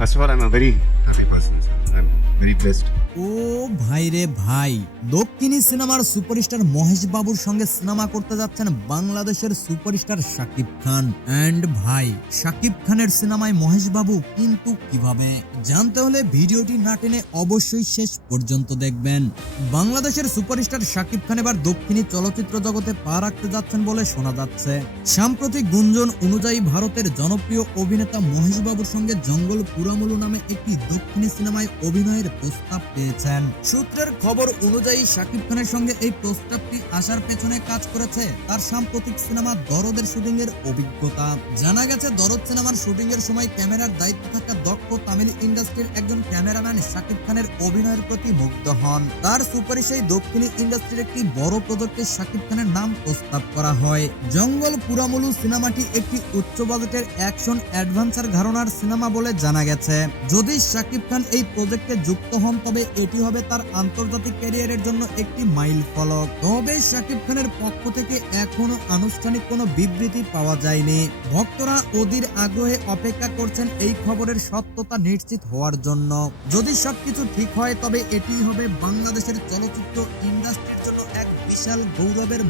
First of all, I'm a very happy person. I'm very blessed. ও ভাই রে ভাই, দক্ষিণী সিনেমার সুপারস্টার মহেশ বাবুর সঙ্গে সিনেমা করতে যাচ্ছেন বাংলাদেশের সুপারস্টার শাকিব খান। এন্ড ভাই, শাকিব খানের সিনেমায় মহেশ বাবু কিন্তু কিভাবে, জানতে হলে ভিডিওটি না টেনে অবশ্যই শেষ পর্যন্ত দেখবেন। বাংলাদেশের সুপারস্টার শাকিব খান এবার দক্ষিণী চলচ্চিত্র জগতে পা রাখতে যাচ্ছেন বলে শোনা যাচ্ছে। সাম্প্রতিক গুঞ্জন অনুযায়ী ভারতের জনপ্রিয় অভিনেতা মহেশ বাবুর সঙ্গে জঙ্গল পুরামুলু নামে একটি দক্ষিণী সিনেমায় অভিনয়ের প্রস্তাব পেয়েছেন। সূত্রের খবর অনুযায়ী শাকিব খানের সঙ্গে এই প্রস্তাবটি আসার পেছনে কাজ করেছে তার সাম্প্রতিক সিনেমা দরদের শুটিং এর অভিজ্ঞতা। জানা গেছে, দরদ সিনেমার শুটিং এর সময় ক্যামেরার দায়িত্বে থাকা দক্ষ তামিল ইন্ডাস্ট্রির একজন ক্যামেরাম্যান শাকিব খানের অভিনয়ের প্রতি মুগ্ধ হন। তার সুপারিশেই দক্ষিণী ইন্ডাস্ট্রির একটি বড় প্রজেক্টে শাকিব খানের নাম প্রস্তাব করা হয়। জঙ্গল পুরামুলু সিনেমাটি একটি উচ্চ বাজেটের অ্যাকশন অ্যাডভেঞ্চার ঘরানার সিনেমা বলে জানা গেছে। যদি শাকিব খান এই প্রজেক্টে যুক্ত হন তবে এটি হবে তার আন্তর্জাতিক ক্যারিয়ারের জন্য একটি মাইল ফলক। তবে শাকিব খানের পক্ষ থেকে এখনো আনুষ্ঠানিক কোনো বিবৃতি পাওয়া যায়নি। ভক্তরা অধীর আগ্রহে অপেক্ষা করছেন এই খবরের সত্যতা নিশ্চিত হওয়ার জন্য। যদি সবকিছু ঠিক হয় তবে এটি হবে বাংলাদেশের চলচ্চিত্র ইন্ডাস্ট্রির জন্য এক বিশাল গৌরবের